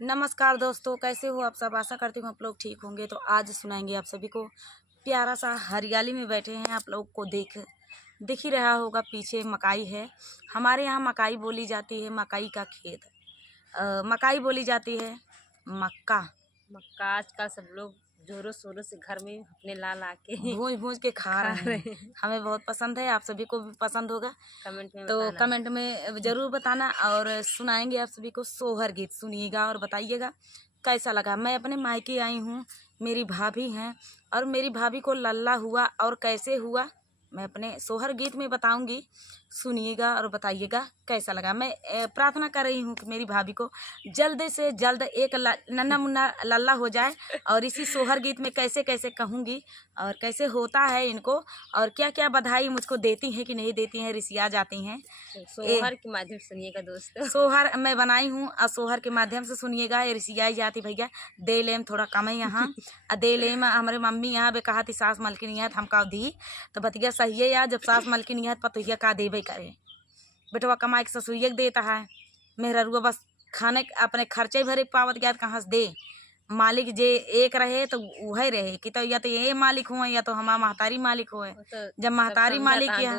नमस्कार दोस्तों, कैसे हो आप सब। आशा करती हूँ आप लोग ठीक होंगे। तो आज सुनाएंगे आप सभी को प्यारा सा। हरियाली में बैठे हैं, आप लोग को दिख ही रहा होगा, पीछे मकाई है। हमारे यहाँ मकाई बोली जाती है, मकाई का खेत। मकाई बोली जाती है मक्का। मक्का आजकल सब लोग जोरों शोरों से घर में अपने ला ला के भूंज भूंज के खा रहे हैं। हमें बहुत पसंद है, आप सभी को भी पसंद होगा। कमेंट में तो बताना। कमेंट में ज़रूर बताना। और सुनाएंगे आप सभी को सोहर गीत, सुनिएगा और बताइएगा कैसा लगा। मैं अपने मायके आई हूँ, मेरी भाभी हैं और मेरी भाभी को लल्ला हुआ और कैसे हुआ मैं अपने सोहर गीत में बताऊंगी। सुनिएगा और बताइएगा कैसा लगा। मैं प्रार्थना कर रही हूँ कि मेरी भाभी को जल्द से जल्द एक नन्ना मुन्ना लल्ला हो जाए। और इसी सोहर गीत में कैसे कैसे कहूँगी और कैसे होता है इनको, और क्या क्या बधाई मुझको देती हैं कि नहीं देती हैं, रिसिया जाती हैं। सोहर के माध्यम से सुनिएगा दोस्तों। सोहर मैं बनाई हूँ और सोहर के माध्यम से सुनिएगा। ये रिसियाई जाती भैया, दे लेम थोड़ा कम है यहाँ। दे लेम हमारे मम्मी यहाँ बे कहा थी सास मलकिन यहाँ हमका दी तो बतिया सही है यार। जब सास मलकिन यहाँ पतोहिया का देवे करे, बेटवा कमाई के ससुरिया के देता है। मेहरुआ बस खाने अपने खर्चे भरे पावत गया कहाँ से दे। मालिक जे एक रहे तो वही रहे कि तो या तो ये मालिक हुए या तो हमारा महतारी मालिक हुए। जब महतारी मालिक या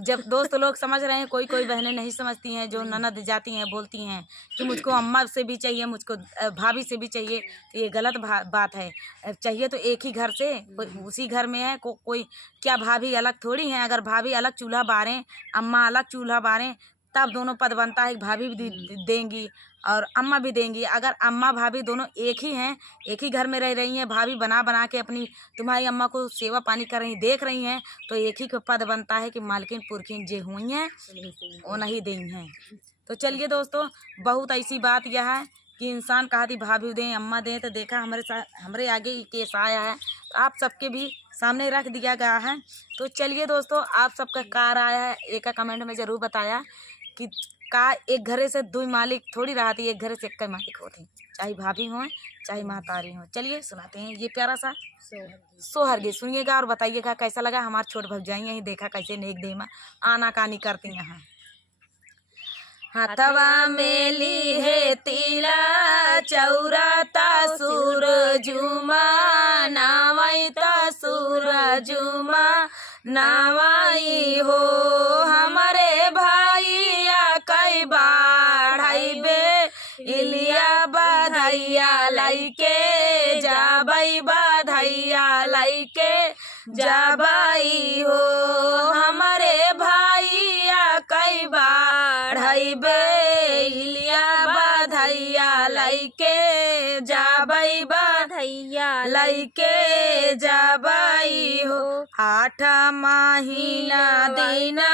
जब दोस्त लोग समझ रहे हैं, कोई कोई बहनें नहीं समझती हैं, जो ननद जाती हैं बोलती हैं कि मुझको अम्मा से भी चाहिए, मुझको भाभी से भी चाहिए। तो ये गलत बात है। चाहिए तो एक ही घर से, उसी घर में है। कोई क्या भाभी अलग थोड़ी हैं। अगर भाभी अलग चूल्हा बारें, अम्मा अलग चूल्हा बारें, तब दोनों पद बनता है। भाभी भी देंगी और अम्मा भी देंगी। अगर अम्मा भाभी दोनों एक ही हैं, एक ही घर में रह रही हैं, भाभी बना बना के अपनी तुम्हारी अम्मा को सेवा पानी कर रही देख रही हैं, तो एक ही को पद बनता है कि मालकिन पुरखिन जे हुई हैं वो नहीं दें हैं। तो चलिए दोस्तों, बहुत ऐसी बात यह है कि इंसान कहा थी भाभी दें अम्मा दें, तो देखा हमारे साथ हमारे आगे ये केस आया है, तो आप सबके भी सामने रख दिया गया है। तो चलिए दोस्तों, आप सबका कार आया है, एक कमेंट में ज़रूर बताया कि का एक घरे से दो मालिक थोड़ी रहा थी, एक घरे से एक मालिक होती, चाहे भाभी हों चाहे महतारी हों। चलिए सुनाते हैं ये प्यारा सा सोहर गीत, सुनिएगा और बताइएगा कैसा लगा। हमारे छोट भौजाई यहीं देखा कैसे नेक दे में आना कानी करती हैं। हथवा में ली है तिला चौराता सूरजुमा नावाई ता सूरजुमा नावाई हो। हमारे भाईया कई बाढ़ाई बे इलिया बधैया लाइके जाबई, बधैया लाइके जाबई हो। हमारे भाईया कई बाढ़ाई बे इलिया बधैया लाइके जाबई, बधैया लाइके जाबई हो। 8 महीना दीना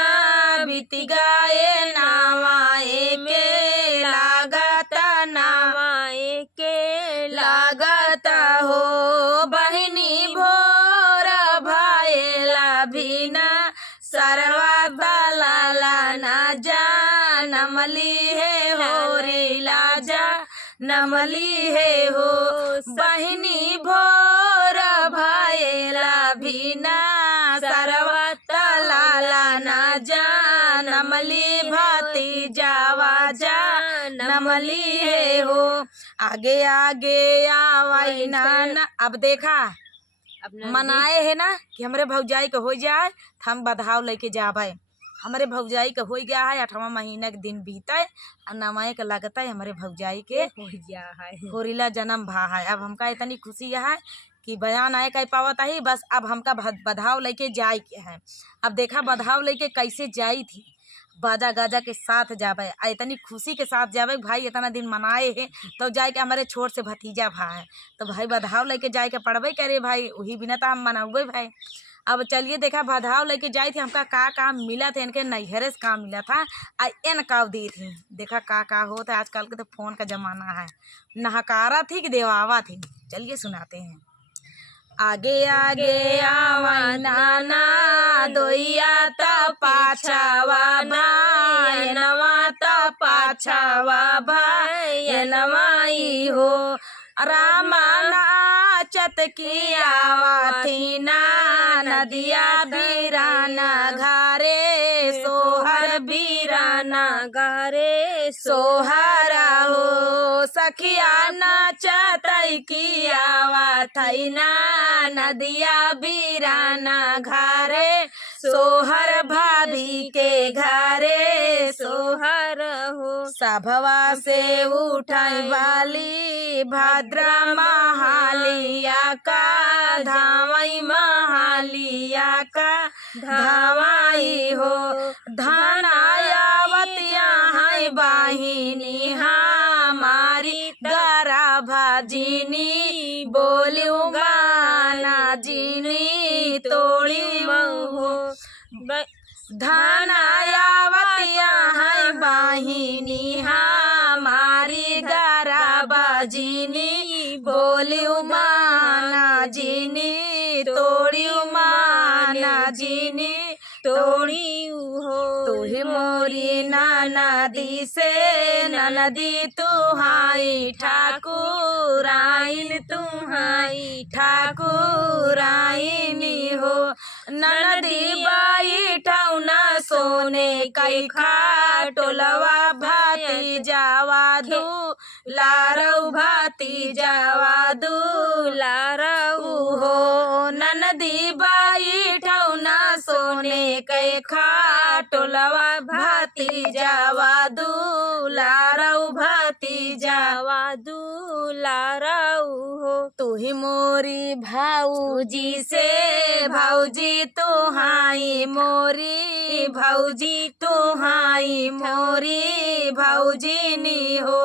बीत गए नावाए के लागता, नावाए के लागता हो। बहिनी भोर भाईला भीना सरवा दलाला ना जा नमली है हो रे लाजा नमली है हो। बहिनी भोर भाईला भीना सरवा दलाला ना जा नमली भाती जावा जा नमली है हो। आगे आगे आवाई ना। अब देखा मनाए है ना कि हमारे भौजाई के हो जाए, हम बधाव लेके जावे। हमारे भौजाई के हो गया है, 8वां महीना के दिन बीता है और नवाए के लगता है हमारे भौजाई के हो गया है, होरिला जन्म भा है। अब हमका इतनी खुशी है कि बयान आए कह पावत है। बस अब हमका बधाव लेके जाए के है। अब देखा बधाव लेके कैसे जाई थी, बाजा गाजा के साथ जावे, इतनी खुशी के साथ जावे। भाई इतना दिन मनाए हैं तो जाए के हमारे छोट से भतीजा भाई है, तो भाई बधाव लेके जाए के पड़बे करे भाई, वही बिना तो हम मनावे भाई। अब चलिए देखा बधाव लेके जाई थी, हमका का काम मिला था, इनके नैहरे से काम मिला था आ इन का दी थी। देखा का होता है आजकल के तो फोन का जमाना है, नहकारा थी कि देवावा थी। चलिए सुनाते हैं। आगे आगे आवा नाना दोइया ता पाछावा भाई नवा ता पाछावा भाई नवाई हो। रामा नाचत की आवा थी ना नदिया बीराना घरे सोहर बीराना घरे सोहरा हो। सखिया नाचतई कियावा थई ना नदिया बीराना घरे सोहर भाभी के घरे सोहर हो सभवा से उठाई वाली भद्रा महालिया का धावई महालिया का धावाई हो धनायावतिया है बाहिनी हमारी गरा भाजिनी बोलियो गाना जिनी तोड़ी हो धनायावतिया है बाहिनी हमारी गरा बाजिनी बोलियो माना जिनी तोड़ी माना जिनी तोड़ी हो तुही मोरी ननदी से ननदी तुहाई ठाकुराइन तुहाई ठाकुराइनी हो ननदी बाई ठौना सोने कई खाटोलवा भाती जावा दू लारऊ भाती जावा दू लारऊ हो ननदी बाई ठौना सोने कई खाटोलवा भाती जावा दू लारऊ भाती जावा दू लारऊ हो तुही मोरी भाऊजी से भाऊजी तुहाई मोरी भाऊजी तुहाई मोरी भाऊजी नी हो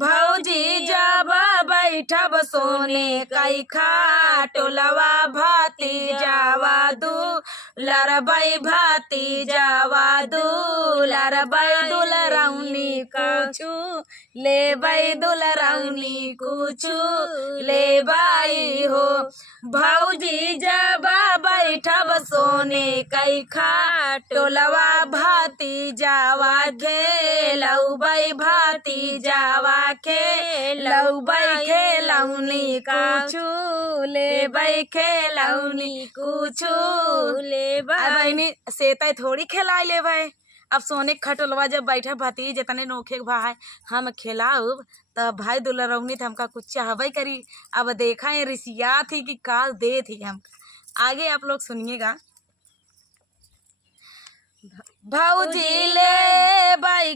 भाऊजी जब बैठब सोने कई खाटोलवा भाती जावा दू लरबई भाती जावा दू लरबई दुलरौनी कुछु ले बई दुलरौनी कुछु ले बाई हो भाऊजी जब बैठब सोने कई खाटोलवा भाती जावा खेलऊ बई भाती जावा खेलऊ बई खेलौनी कुछु ले बई खेलौनी कुछु ले बई सेतई थोड़ी खिलाई ले भाई अब सोने खटोलवा जब बैठा भाती जितने नोखे भाई हम खिलाऊब तब भाई दुलरौनी तो हमका कुछ चाहबे करी अब देखा है रिसिया थी कि काल दे थी हम आगे आप लोग सुनिएगा भौजी ले बाई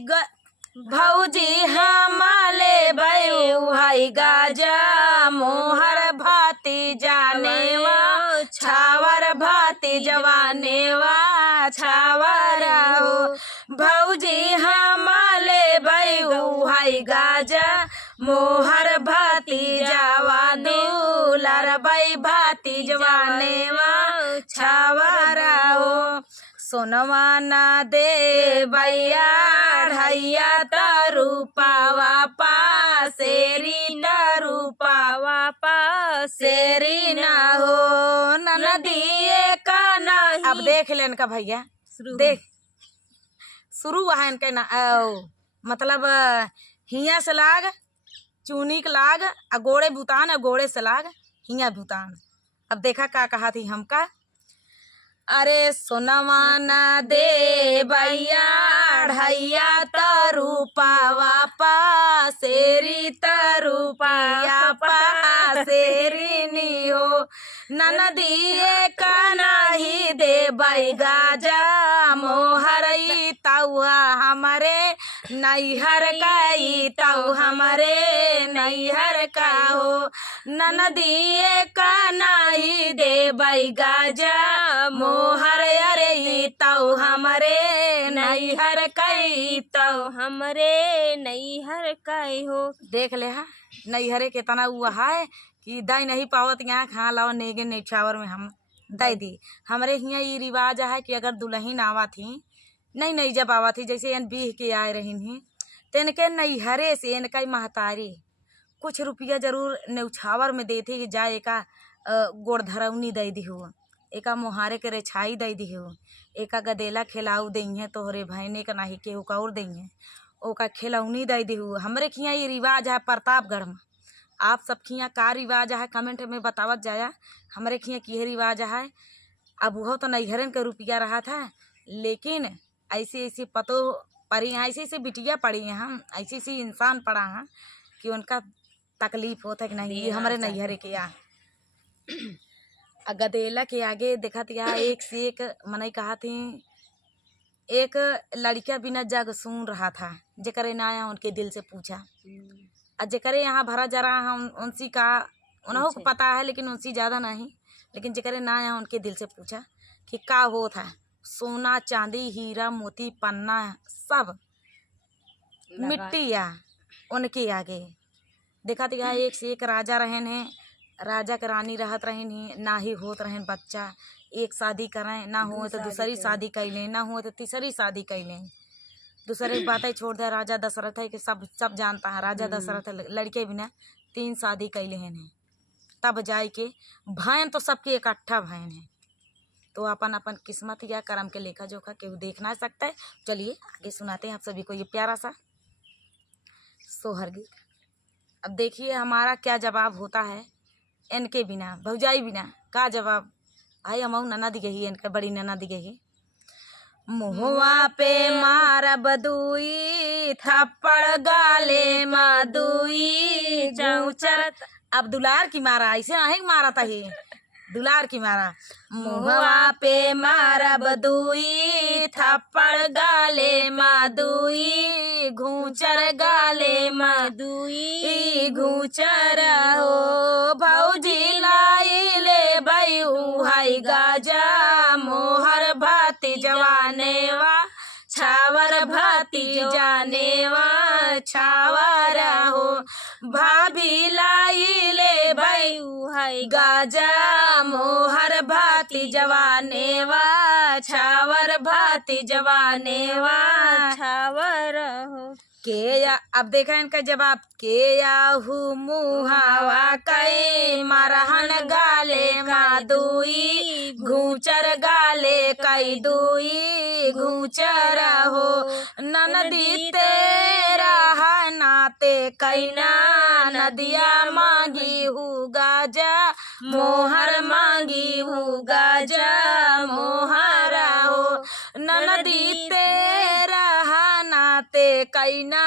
भौजी हम ले भाई गाजा मोहर भाती जाने वा छावर भाती जवाने वा छावर हो भौजी हम ले भाई गाजा मोहर भाती जावा दूलर बाई भाती जवाने वा छावर हो सोनवा ना दे भैया ढैया तरूपावा पासेरी तरूपावा पासेरी ना हो ननदी का नहीं अब देख लेन का भैया देख शुरू है इनके ना मतलब हिया से लाग चूनी के लाग अगोड़े भूतान अगोड़े से लाग हिया भूतान अब देखा का कहा थी हमका अरे सोनवा ना दे भैया ढैया तरूपावा पासेरी तरूपाया पासेरी नी हो ननदी का नहीं दे बाई गाजा मोहरई तौहा हमारे नैहर कई तौ हमारे नैहर का हो ननदी का नहीं दे बाई गाजा मोहर अरे तौ हमारे नैहर कई तौ हमारे नैहर कई हो देख ले हा नैहरे के तना हुआ है कि दई नहीं पावत यहाँ खा लाओ नेगे नेछावर में हम दे दी हमारे यहाँ ये रिवाज है कि अगर दुल्हन आवा थी नहीं जब आवा थी जैसे एन बीह के आए रही तेन के नैहरे से इनका महतारी कुछ रुपया जरूर नेछावर में देती कि जाए का गोड़ धरौनी दे दी हो एका मोहारे के रेछाई दे दी हो एका गदेला खिलाऊ दी है तोहरे भैने का नहीं केहू का और दी है ओका खिलौनी दे दी हो हमरे खिया ये रिवाज है प्रतापगढ़ में आप सब खिया का रिवाज है कमेंट में बतावत जाया हमरे खिया की रिवाज है अब वह तो नैहरन का रुपया रहा था लेकिन ऐसे ऐसे पतो पड़ी हैं ऐसे ऐसे बिटिया पड़ी हैं हम ऐसे ऐसे इंसान पड़ा हैं कि उनका तकलीफ होता कि नहीं, ये हमारे नैहरे के यहाँ गदेला के आगे देखा था एक से एक मनई कहा थी। एक लड़का बिना जग सुन रहा था, जेकरे ना आया उनके दिल से पूछा, और जेकरे यहाँ भरा जा रहा है उनसी का उन्हों को पता है, लेकिन उनसी ज़्यादा नहीं, लेकिन जेकरे ना आया उनके दिल से पूछा कि का हो था। सोना चांदी हीरा मोती पन्ना सब मिट्टी या उनके आगे देखा था एक से एक राजा रहन है, राजा के रानी रहत रहन ही, ना ही होत रहन बच्चा, एक शादी करें ना हो तो दूसरी शादी कर लें, ना हो तो तीसरी शादी कर लें। दूसरे की बातें छोड़ दे, राजा दशरथ है कि सब जानता है, राजा दशरथ लड़के बिना 3 शादी कर ले हैं, तब जाए के भैन तो सबके इकट्ठा भैन है। तो अपन अपन किस्मत या कर्म के लेखा जोखा केहू देख ना सकता है। चलिए आगे सुनाते हैं आप सभी को ये प्यारा सा सोहर गीत। अब देखिए हमारा क्या जवाब होता है इनके बिना, भौजाई बिना का जवाब। आई हम ननद गही, इनका बड़ी ननद गही। मुहवा पे मार बदुई थप्पड़ गाले मदुई चौचरत। अब दुलार की मारा, ऐसे नहीं मारा था ये, दुलार की मारा। मुहवा पे मारा बदुई थप्पड़ गाले मदुई घूचर गाले मदुई घूचर हो। भौजी लाई ले बयू हाई गाजा मोहर भाती जवाने वा छावर भाती जाने वा छावर हो। भाभी लाई ले बयू हाई गाजा मोहर भाती जवाने वा छावर भाती जवाने वा छावर हो। के या अब देखा इनका जवाब, के याहू मुहावा कई मरहन गाले मादुई घूचर गाले कई दुई घूचर हो। ननदी तेरा नाते कैना नदिया मांगी हूँ गाजा मोहर मांगी हूँ गाजा मोहर हो। ननदी तेरा नाते कैना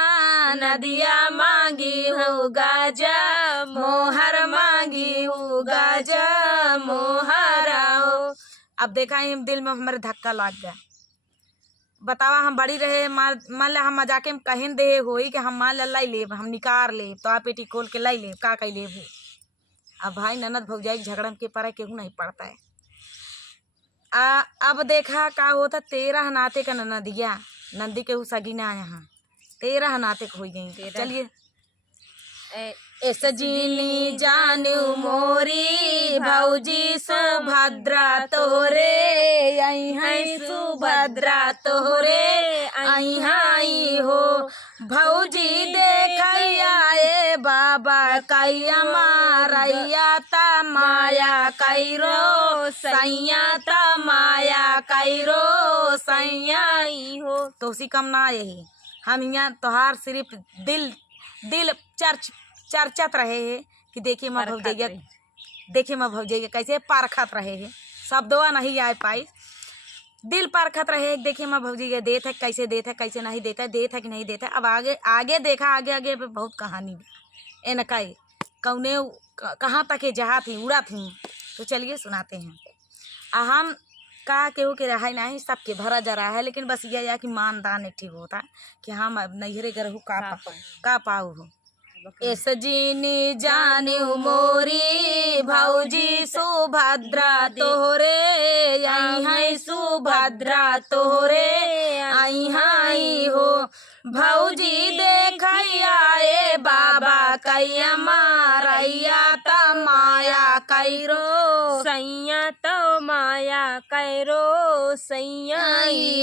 नदिया मांगी हूँ गाजा मोहर मांगी हूँ गाजा मोहर हो। अब देखा ही दिल में हमारे धक्का लग गया। बतावा हम बड़ी रहे, मान ला हम मजाके में कहीं दे होई कि हम मान ला लाई ले, हम निकार ले तो आप पेटी खोल के लाई ले का कही ले। अब भाई ननद भौजाई झगड़न के पर केहू नहीं पड़ता है। अब देखा का होता, 13 नाते का ननदिया, नंदी केहू सगी ना यहाँ 13 नाते हो गई। चलिए ऐस जीनी जानू मोरी भौजी सुभद्रा तोरे आई है सुभद्रा तोरे आई हाई हो। भौजी देखैया ए बाबा कैया मारैया ता माया कैरो सैया ता माया कैरो सैया हो। तो उसी कम ना यही हम यहाँ तोहार सिर्फ दिल चर्चत रहे है कि देखिए माँ भौजैया, देखिए माँ भौजैया कैसे पारखत रहे है, शब्दवा नहीं आ पाई, दिल पारखत रहे। देखिए माँ भौजैया देत है कैसे देत है कैसे नहीं देता है, देत है कि नहीं देता है। अब आगे देखा, आगे बहुत कहानी इनका कौने कहाँ तक के जहाँ थी उड़ा थी। तो चलिए सुनाते हैं। हम का केहू के रहा नहीं, सबके भरा जा रहा है, लेकिन बस यह या कि मानदान ठीक होता कि हम नैहरे गरहू का पाऊ हो। ऐस जीनी जानू मोरी भौजी सुभद्रा तोहरे आई है सुभद्रा तोहरे आई हाई हो। भौजी देखैया ए बाबा कैया मारैया ता माया कैरो सैया तो माया कैरो सैया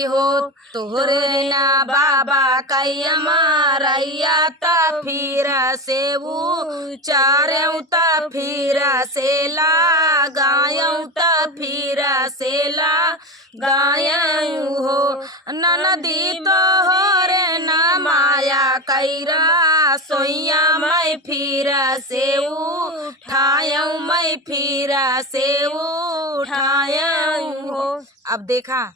हो। तोहरे ना बाबा कैया मारैया ता फिर से वो चारों ता फिर से ला गायों ता फिर से ला गायों हो। ननदी तोहरे ना माया कैरा सोइया मैं फिर से उठायूं मैं फिर से उठायूं हो। अब देखा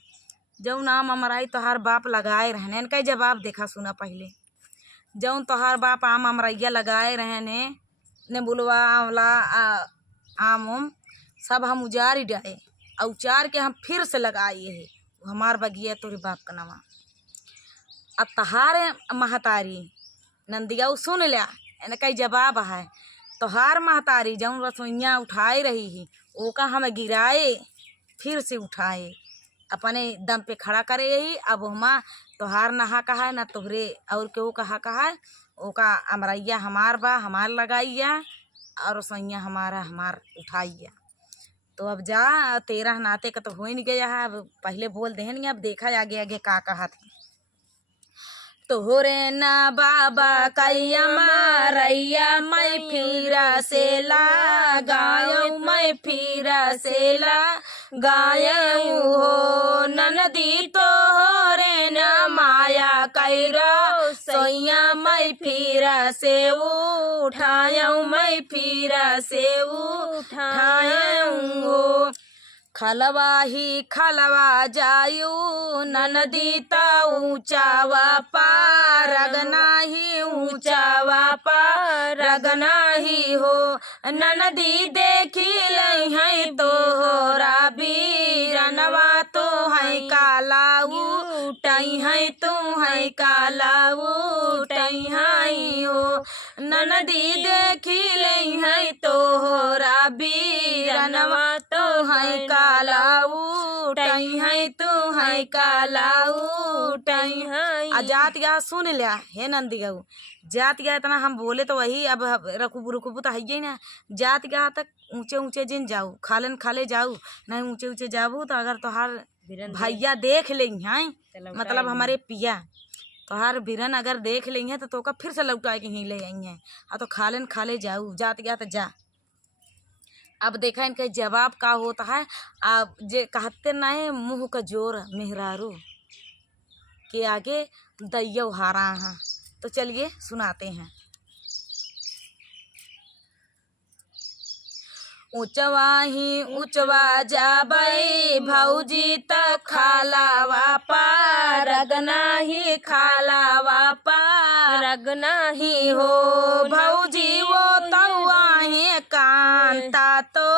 जो नाम हमारा तोहार बाप लगाए रहने इनका जवाब देखा सुना पहले। जौन तोहार बाप आम अमरैया लगाए रहे ने बुलवा आंवला आम उम सब हम उजाड़ डाए और उचार के हम फिर से लगाए है हमार बगिया तोरे बाप का नवा। अब तहार महतारी नंदिया सुन लिया एने कई जवाब है तोहार महतारी जौन रसोइया उठाए रही ही ओका हम गिराए फिर से उठाए अपने दम पे खड़ा करे ही। अब हमा तोहार नहा कहा है ना तोहरे और केहू कहा है ओका अमरैया हमार बा हमार लगाइया और रसोइया हमारा हमार उठाइया। तो अब जा 13 नाते का तो हो ही नहीं गया है। अब पहले बोल दे नहीं अब देखा आगे आगे का कहा थी। तोहरे ना बाबा कैया मारैया मैं फिरा से लगायो मैं फिरा से लगायो हो ननदी तोहरे ना माया कैरो सोइया मैं फिरा से उठायो मैं फिरा से उठायो हो। खलवा ही खलवा जायू ननदी ता ऊंचावा पार रगना ही ऊंचावा पार रगना ही हो ननदी देखी लई है तोहरा बीरनवा तो है कालाऊ टई है तू है कालाऊ टई है हो ननदी देखी लई है तोहरा बीरनवा तो है कालाऊ टई है तू है कालाऊ टई है। जात गया सुन लिया हे नंदी गऊ जात गया इतना हम बोले तो वही अब रकुबू रुकुबू तो है ही ना। जात गया तक ऊंचे ऊंचे जिन जाऊ खालन खाले जाऊ नहीं ऊंचे ऊंचे जाबू तो अगर तोहार भैया देख लेंगे हैं मतलब हमारे पिया तोहार बिरन अगर देख लेंगे तो तोका फिर से लौटा के ही ले आई हैं तो खालन खाले जाऊ जात गया तो जा। अब देखा इनका जवाब का होता है। अब जे कहते नहीं मुँह का जोर मेहरारू के आगे दैयो हारा है। तो चलिए सुनाते हैं। ऊंचवा ही ऊंचवा जाबई भौजी तक खालावा पार रगना ही खालावा पार रगना ही हो भौजी वो तवाही कांता तो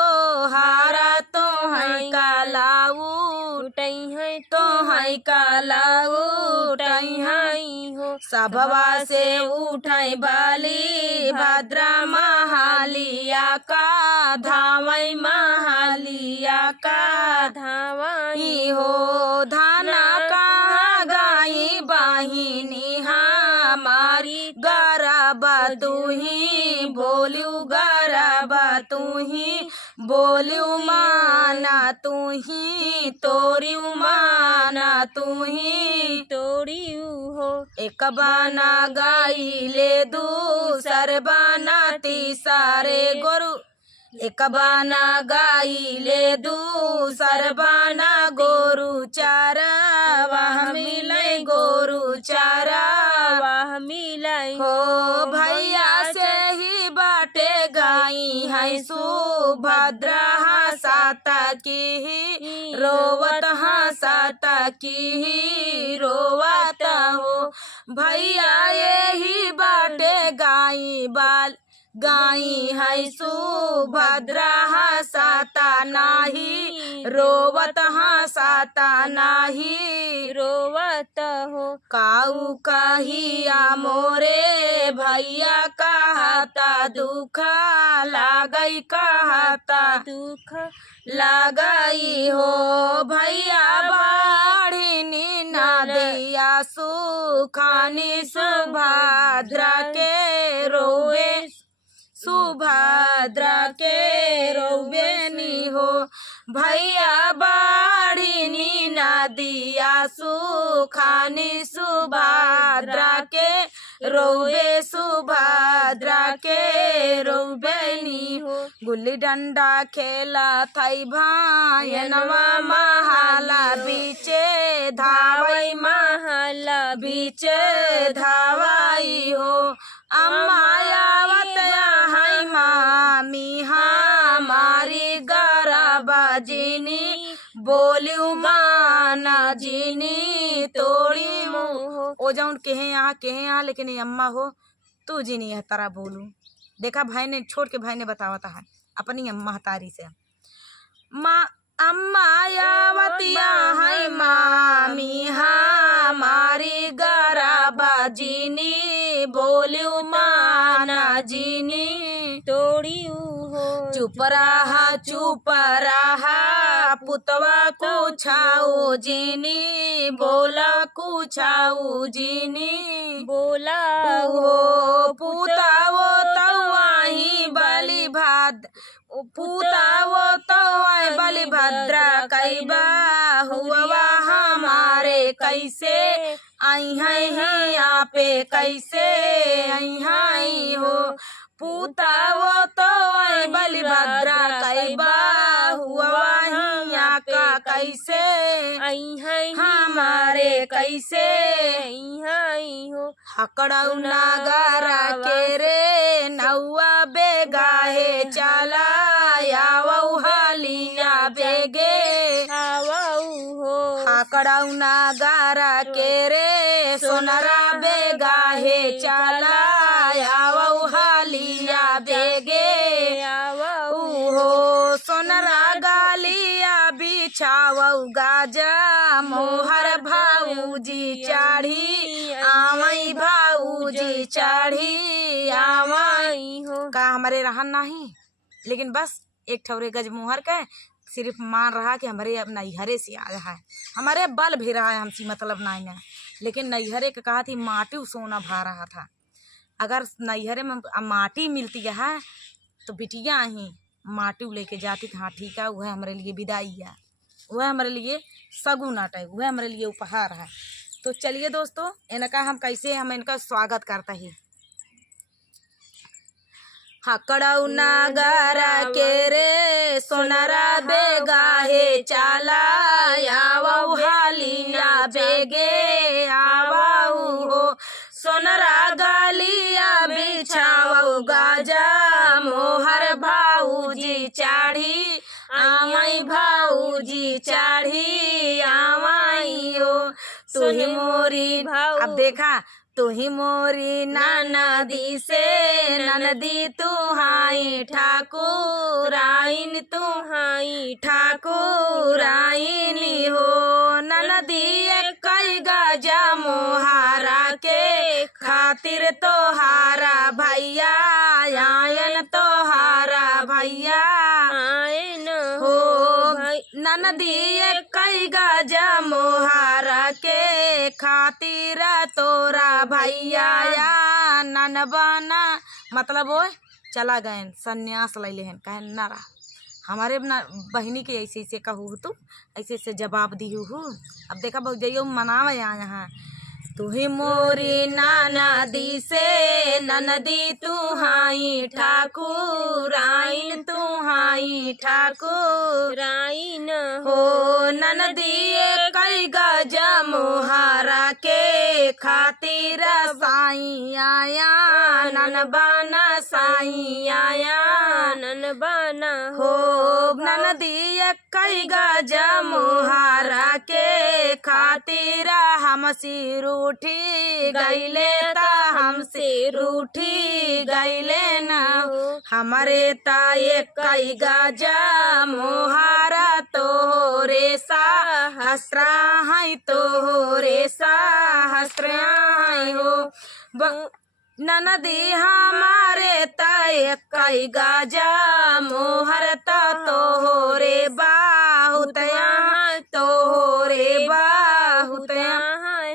हारा तो है कालाऊ टई है तो है कालाऊ टई है हो सबवा से उठाई बाली भद्रा महालिया का धावई महालिया का धावई हो धाना का गाई बाहिनी हमारी गरबा तू ही बोलू गरबा तू ही बोलू माना तू ही तोरी माना तू ही तोरी हो। एक बाना गाई ले दूसर बाना तीसरे गोरु एक बाना गाई ले दूसर बाना गोरु चारा वाह मिले गोरु चारा वाह मिले हो भैया से ही बाटे गाई है सुभद्रा साता की ही रोवत साता की ही रोवत हो भैया यही बाटे गाई बाल गाई है सुभद्रा साता नाही रोवत साता नाही रोवत हो काऊ कहिया मोरे भैया कहता दुख लागई कहता दुख लागई हो भैया बाढ़ी ना दिया सुखानी सुभद्रा के रोवे सुभद्रा के रोवेनी हो भैया बाड़ी नीना दिया सुखानी सुभद्रा के रोवे सुभद्रा के रोवेनी हो। गुल्ली डंडा खेला थई भायनवा महाला बीचे धावई महाला बीचे धावाई हो अम्मायावत है मामी हमारी गरबा जिनी बोलू माना जिनी तोड़ी मुँह ओ जाऊन कहे यहाँ लेकिन ये अम्मा हो तू जी नहीं है तारा बोलू। देखा भाई ने छोड़ के भाई ने बतावता है अपनी अम्मा तारी से। माँ अम्मा यावतिया है मामी हमारी गराबा जीनी बोलू माना जीनी तोड़ी हो चुप रहा पुतवा कुछाऊ जीनी बोला कुछाऊ जीनी बोला हो पुतावो तवाही बलि भाद पुतावो तवाही बलि भद्रा कैबा हुआ हमारे कैसे आई है यहाँ पे कैसे आई है हो पुतावो तवाही बलि भद्रा कैबा हुआ यहाँ का कैसे आई है हमारे कैसे हो हकड़ऊ नागरा के रे नौआ बेगाहे चला यावऊ हालिया बेगे हो हकड़ऊ नागरा के रे सोनरा बेगाहे चला यावऊ हालिया बेगे हो सोनरा गालिया बिछावऊ गाजा मोहर भाऊजी चाढ़ी आवई भाऊजी चाढ़ी आवई हो का हमारे रहन नहीं, लेकिन बस एक ठौरे गज मोहर का सिर्फ मान रहा कि हमारे अब नैहरे से आ रहा है, हमारे बल भी रहा है हमसी मतलब नहीं है, लेकिन नैहरे का कहा थी माटी सोना भा रहा था। अगर नैहरे में माटी मिलती है तो बिटिया ही माटी लेके जाती थी। हाँ ठीक है, वह हमारे लिए विदाई है, वह हमारे लिए सगुन है, वह हमारे लिए उपहार है। तो चलिए दोस्तों इनका हम कैसे हम इनका स्वागत करते हैं। हकड़ऊ नागरा के रे सोनरा बेगाहे चाला आवऊ हालिया बेगे आवऊ हो सोनरा गालिया बिछावऊ गाजा मोहर भाऊजी चाढ़ी आवई भाऊजी चाढ़ी आवई हो तुही मोरी भाऊ। अब देखा तुही मोरी ननदी से ननदी तुहाई ठाकुराइन तुहाई ठाकुराइनी हो ननदी कई गजा मोहारा के खातिर तोहारा भैया आयन तोहारा भैया आयन हो ननदी कई गजा मोहारा के खातिर तोरा भैया या ननबना मतलब वो चला गए सन्यास ले लेहन कहे ना रहा हमारे बहनी के ऐसे ऐसे कहू तू ऐसे ऐसे जवाब दी हूँ। अब देखा बहुत जाइयो मनावे यहाँ तुही मोरी ननदी से ननदी तुहाई ठाकुराइन तुहाई ठाकुराइन हो ननदी कई गजा मोहारा के खातिर साई आया ननबना साई आया ननबना हो ननदी कई गजा मोहारा के खातिर हमसी रूठी गईले ता हमसे रूठी गईले न हमारे ताये कई गजा मोहारा तोरे सा हसरा है तोरे सा हसरा हो ननदी हमारे तय कई गजा मोहर तोरे बाहुतया तोरे बाहुतया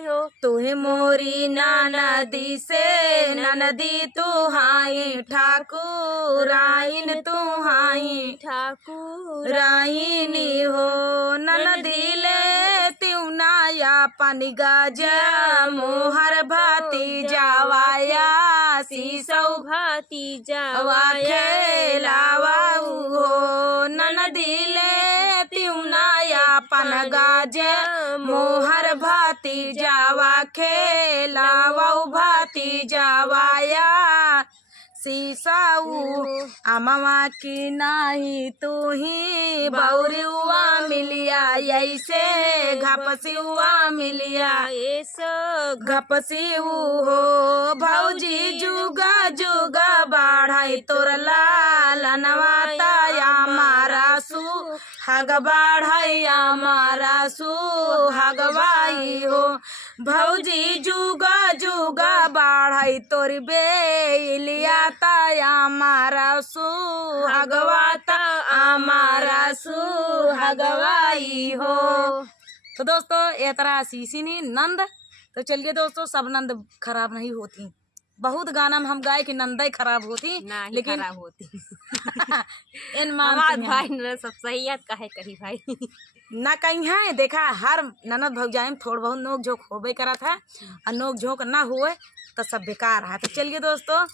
हो तुहे मोरी ननदी से ननदी तुहाई ठाकुराइन तुहाई ठाकुराइनी हो ननदी ले तिउनाया पानी गजा मोहर भाती जावाया सीसौ भाती जावा खेलावा हो ननदी ले तिउनाया पन गाज मोहर भाती जावा खेलावा भाती जावाया शीशाऊ अमवा की नाही तू ही बौरुआ मिलिया ऐसे घपसियुआ मिलिया ऐसो घपसियू हो भौजी जुगा जुगा बाढ़ाई तोर लालनवाता मारा सु हग बाढ़ैया मारा सु हगवाई हो भौजी जुगा जुगा बाढ़ाई तोर बेलिया ताया मारा सु हगवाता आमारा सु हगवाई हो। तो दोस्तों ये तरह सीसी नहीं नंद। तो चलिए दोस्तों सब नंद खराब नहीं होती। बहुत गाना में हम गाए कि नंदा खराब होती लेकिन खराब होती इन हमार भाई न सब सही याद काहे कही भाई ना कहीं है देखा हर ननद भौजाई में थोड़ा बहुत नोक झोंक होबे करा था और नोक झोंक ना हुए तो सब बेकार है। तो चलिए दोस्तों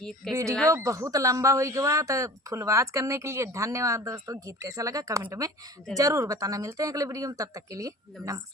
वीडियो बहुत लंबा हो गया तो फुलवाच करने के लिए धन्यवाद दोस्तों। गीत कैसा लगा कमेंट में जरूर बताना। मिलते हैं अगले वीडियो में, तब तक के लिए नमस्कार।